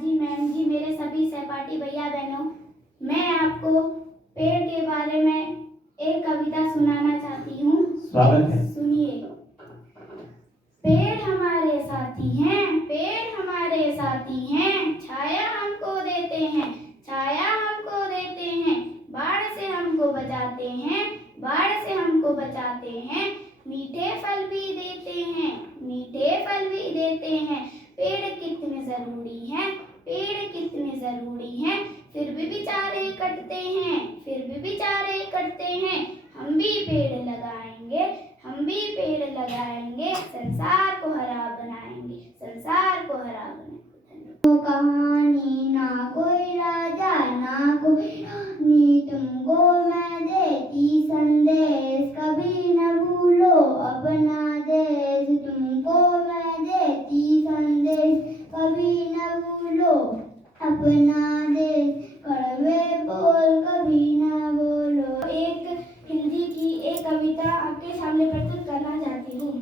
जी, ma'am जी, मेरे सभी सहपाठी भैया बहनों, मैं आपको पेड़ के बारे में एक कविता सुनाना चाहती हूँ। स्वागत है। सुनिए। पेड़ हमारे साथी हैं, पेड़ हमारे साथी हैं, छाया हमको देते हैं, छाया हमको देते हैं, बाढ़ से हमको बचाते हैं, बाढ़ से हमको बचाते हैं, मीठे फल भी देते हैं, मीठे फल भी देते हैं। पेड़ कितने जरूरी हैं, पेड़ कितने जरूरी हैं, फिर भी बेचारे कटते हैं, फिर भी बेचारे कटते हैं। हम भी पेड़ लगाएंगे, हम भी पेड़ लगाएंगे, संसार को हरा बनाएंगे, संसार को हरा बनाएंगे। कहानी ना कोई राजा ना कोई रानी, तुमको मैं देती संदेश, कभी न भूलो अपना देश। तुमको मैं देती संदेश, कभी न भूलो अपना देश, कड़वे बोल कभी न बोलो। एक हिंदी की एक कविता आपके सामने प्रस्तुत करना चाहती हूँ।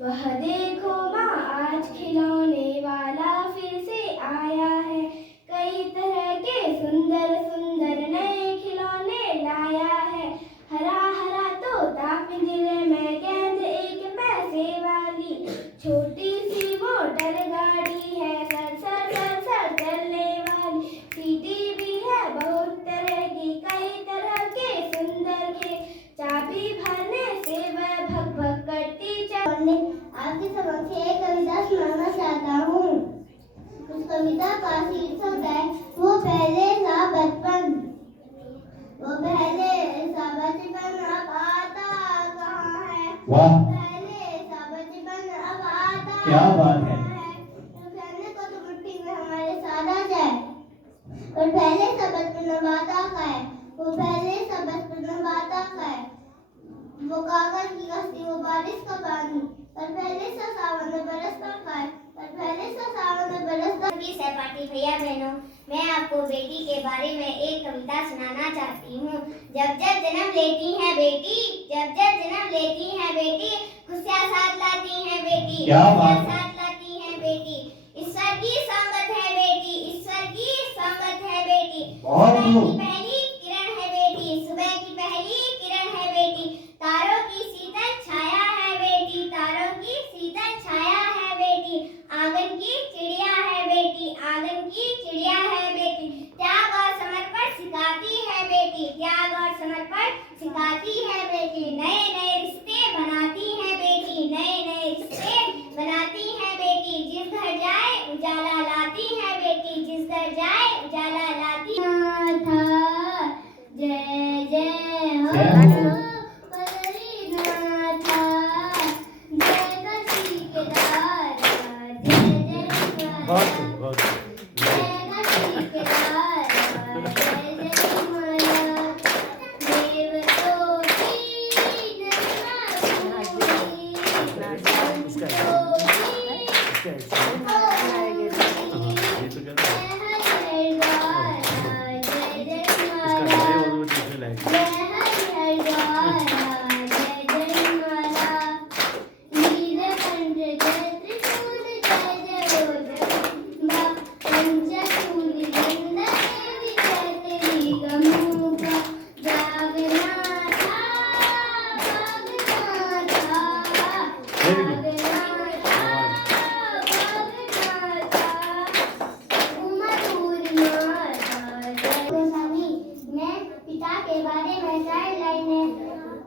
वह देखो माँ आज खिलौने वाला फिर से आया है, कई तरह के सुंदर सुंदर नए खिलौने लाया है। हरा हरा तोता पिंजरे में गेंद एक पैसे वाली, छोटी सी मोटर गाड़ी है सर सर सर सर चलने वाली, सीटी भी है बहुत तरह की, कई तरह के सुंदर के, चाबी भरने से वह भग भग करती चलने। आपके समक्ष एक कविता सुनाना चाहता हूँ। उस कविता का शीर्षक है वो पहले सा बचपन। वो पहले सा बचपन अब आता कहाँ है, वाह, पहले सा बचपन अब आता क्या बात है। तो कहने को तो मिट्टी में हमारे साथ आ जाए, और पहले सा बचपन अब आता का है, वो पहले सा बचपन अब आता का है। वो कागज की कश्ती, वो बारिश का पानी, पर पहले सा सावन में बरसता का है, पर पहले सा सावन में बरसता। सभी सहपाठी भैया बहनों, मैं आपको बेटी के बारे में एक कविता सुनाना चाहती हूँ। जब जब जन्म लेती है बेटी, जब जब जन्म लेती है बेटी, खुशियाँ साथ लाती है बेटी, खुशियाँ साथ लाती है बेटी। ईश्वर की संगत है बेटी, ईश्वर की संगत है बेटी। सुबह की पहली किरण है बेटी, सुबह की पहली किरण है बेटी। तारों की शीतल छाया है बेटी, तारों की शीतल छाया है बेटी। आंगन की चिड़िया है बेटी, आंगन की चिड़िया है बेटी। त्याग और समर्पण सिखाती है बेटी, त्याग और समर्पण सिखाती है बेटी। नए नए रिश्ते बनाती है बेटी, नए नए रिश्ते बनाती है बेटी। जिस घर जाए उजाला लाती है बेटी, जिस घर जाए उजाला लाती है। जय जय हो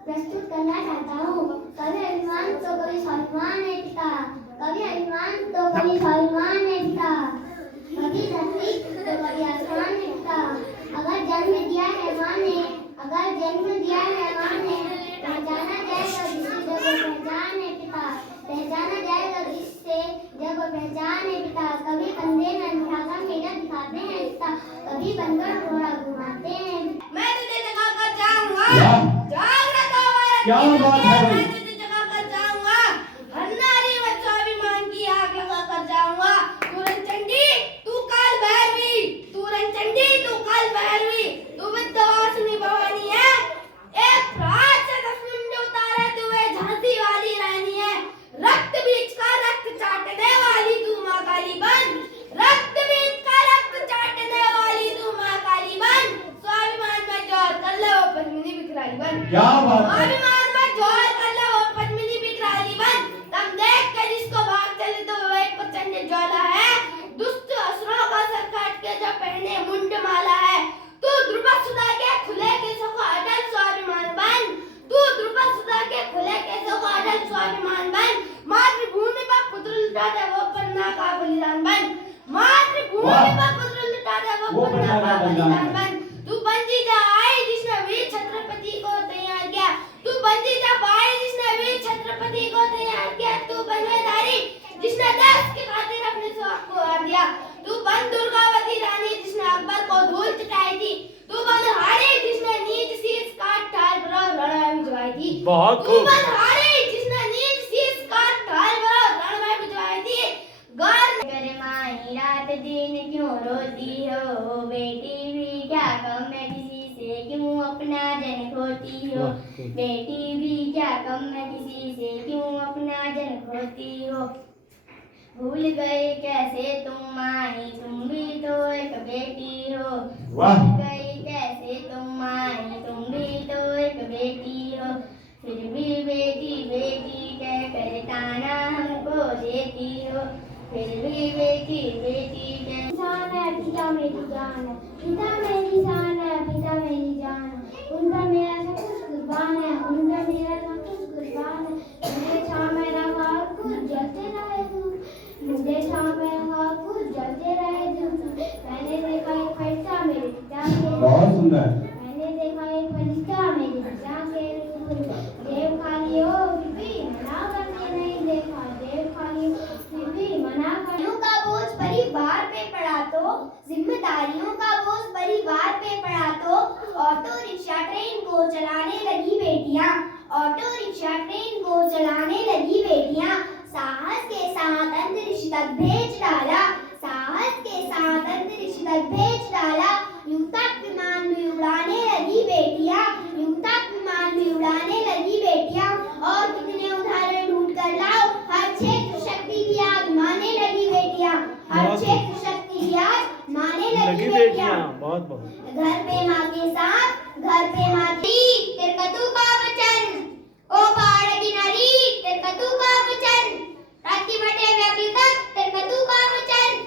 प्रस्तुत करना चाहता हूँ। कभी अभिमान तो कभी स्वाभिमान है पिता, कभी अभिमान तो कभी स्वाभिमान है पिता, कभी धरती तो कभी आसमान है पिता। अगर जन्म दिया है माँ ने, अगर जन्म दिया है माँ ने, पहचाना जाएगा जिससे जब वो पहचान है पिता, पहचाना जाएगा जिससे जब वो पहचान है पिता। कभी कंधे में उठाकर मेरा दिखाते हैं पिता, कभी बनकर घोड़ा घुमाते हैं। मैं तुझे जगा कर जाऊंगा, क्या बात है भाई। मैं तुझे जगा कर जाऊंगा, हर नारी व स्वाभिमान की आग लगा कर जाऊंगा। तू रणचंडी तू काल भैरवी, तू रणचंडी तू काल भैरवी, तू विद्यावासिनी भवानी है, एक प्रहार से 10 मुंडे उतारे तू वे झांसी वाली रानी है। रक्त बीज का रक्त चाटने वाली तू माँ काली बन, रक्त बीज का रक्त बलिदान बन। तू बंजीजा आई जिसने वीर छत्रपति को तैयार किया। तू बंजीजा पाई जिसने वीर छत्रपति को तैयार किया। तू बनवेदारी जिसने देश की खातिर अपने स्वार्थ को हार दिया। तू बन दुर्गावती रानी जिसने अकबर को धूल चटाई थी। तू बन हारी जिसने नीच शीश काट ढाल पर रण में भिजवाई थी। बहुत तू खूब। बन हारी जिसने नीच शीश काट ढाल पर रण में भिजवाई थी। गर्व कर माई रात दिन क्यों रोती हो, बेटी भी क्या कम है किसी से, क्यों अपना जन खोती हो। बेटी भी क्या कम है किसी से, क्यों अपना जन खोती हो। भूल गए कैसे तुम आई, तुम भी तो एक बेटी हो। वाह। भूल गए कैसे तुम आई, तुम भी तो एक बेटी हो। फिर भी बेटी बेटी कहकर ताना हमको देती हो। फिर भी बेटी बेटी जान है, पिता मेरी जान है, पिता मेरी जान है, पिता मेरी जान है। उनका मेरा सब कुछ कुर्बान है, उनका मेरा सब कुछ कुर्बान है। मुझे छाँव में रखा कुछ जलते रहे दूर, मुझे छाँव में रखा कुछ जलते रहे दूर। मैंने देखा एक फरिश्ता मेरे पिता के, बहुत सुंदर। मैंने देखा एक फरिश्ता मेरे पिता के रूप। देव खाली हो फिर भी मना करने नहीं देखा, देव खाली हो फिर भी मना कर। का बोझ परिवार पे पड़ा तो, जिम्मेदारियों का बोझ परिवार पे पड़ा तो, ऑटो रिक्शा ट्रेन को चलाने लगी बेटियां, ऑटो रिक्शा ट्रेन को चलाने लगी बेटियां। साहस के साथ अंतरिक्ष तक भेज डाला, साहस के साथ अंतरिक्ष तक भेज डाला। यूं तक विमान में उड़ाने लगी बेटियां, यूं तक विमान में उड़ाने लगी बेटियां। और कितने उदाहरण ढूंढ कर लाओ, हर क्षेत्र शक्ति की आग माने लगी बेटियां, हर क्षेत्र शक्ति की आग माने लगी बेटियां। बहुत बहुत। घर पे माँ के साथ, घर पे माँ की तिरकतू का वचन, ओ पहाड़ की नारी तिरकतू का वचन। रात्रि बटे व्यापी तक तिरकतू का वचन,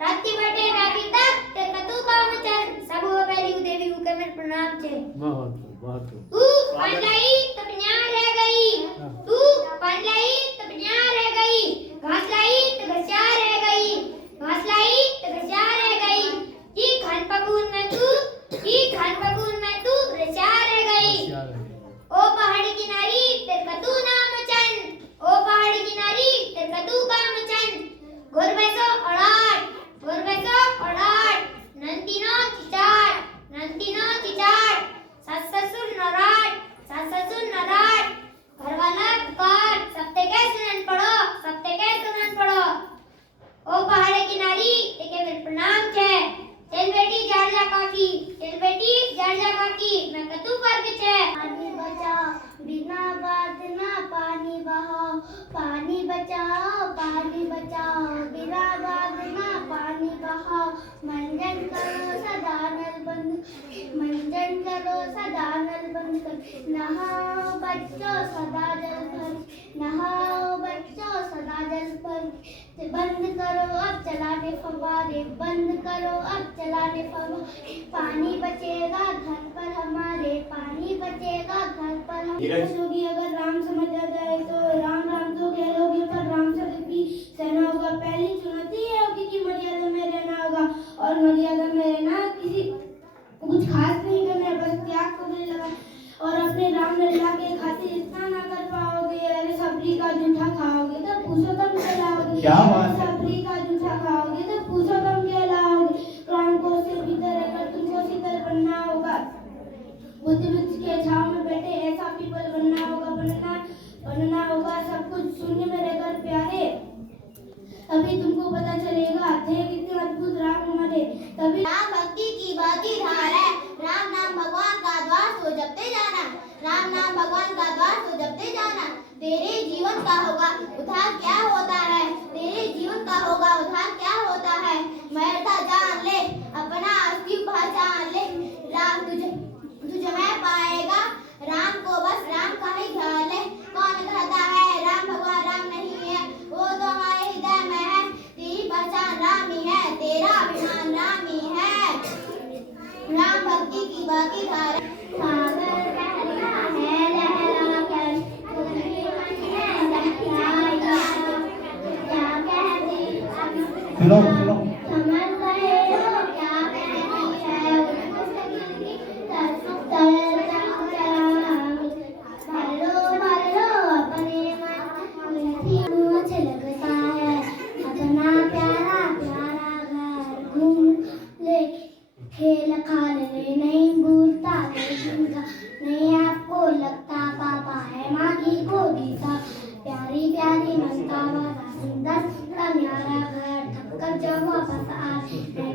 रात्रि बटे व्यापी तक तिरकतू का वचन। सबो पहली देवी को मेरे प्रणाम छे। बहुत बहुत। तू बन गई तो न्याय रह गई, तू बन गई तो न्याय रह गई। घास लाई तो घसिया रह गई, घास लाई तो घसिया रह गई। की खान पकून में तू, की खान पकून में तू रसिया रह गई। ओ पहाड़ की नारी तिरकतू नाम वचन, ओ पहाड़ की नारी तिरकतू का वचन। गुरबैसो अड़ाट, गुरबैसो अड़ाट, नंदिनो चिचाट, नंदिनो चिचाट। सास ससुर नराट, सास ससुर नराट। घरवाला पुकार, सबते के सुनन पड़ो, सबते के सुनन पड़ो। ओ पहाड़ की नारी तेके मेरे प्रणाम छे। चल बेटी जाड़जा काकी, चल बेटी जाड़जा काकी, मैं कतु फर्क छे। पानी बचाओ बिना बात ना पानी बहाओ, पानी बचाओ पानी बचाओ, बिना बात ना पानी बहाओ। मंजन करो सदा नल बंद, मंजन करो सदा नल बंद कर। नहाओ बच्चों सदा जल भर, नहाओ बच्चों सदा जल भर। बंद करो अब चलाने फव्वारे, बंद करो अब चलाने फव्वारे। पानी बचेगा घर पर हमारे, पानी बचेगा घर पर हमारे। होगी अगर राम समझ आ जाए तो राम राम तो कह लोगे, पर राम शब्द भी सहना होगा। पहली चुनौती ये होगी कि मर्यादा में रहना होगा, और मर्यादा में रहना किसी कुछ खास नहीं करना है, बस त्याग करने लगा। और अपने राम लल्ला के खातिर इतना ना कर पाओगे, अरे सबरी का जूठा खाओगे तो पुरुषोत्तम कहलाओगे। क्या बात है। सबरी का जूठा खाओगे तो पुरुषोत्तम कहलाओगे। राम को से भीतर रहकर तुमको शीतल बनना होगा, बुद्ध वृक्ष के छांव में बैठे ऐसा पीपल बनना होगा, बनना होगा। सब कुछ शून्य में रहकर प्यारे, अभी तुमको पता चलेगा थे कितने अद्भुत राम हमारे। तभी राम भक्ति की बहती धार है, राम नाम भगवान का द्वार तो जपते जाना, राम नाम भगवान का द्वार तो जपते जाना। तेरे जीवन का होगा उद्धार क्या होता है, तेरे जीवन का होगा उद्धार क्या होता है। मर्दा जान ले अपना अस्तित्व पहचान ले, राम तुझे में पाएगा, राम को बस राम का ही ध्यान ले। कौन कहता है राम भगवान राम नहीं है, वो तो हमारे हृदय में है। तेरी पहचान राम ही है, तेरा अभिमान राम ही है। राम भक्ति की बाकी धारा सागर कहता है लहरा कर, क्या कहती सुनो सुनो। समझ गए हो क्या कहती है घूम ले खेल खाल ले नहीं भूलता लेकिन का नहीं आपको लगता पापा है माँ की गोदी सा प्यारी प्यारी ममता वाला सुंदर सा न्यारा घर थक कर जब वापस आते हैं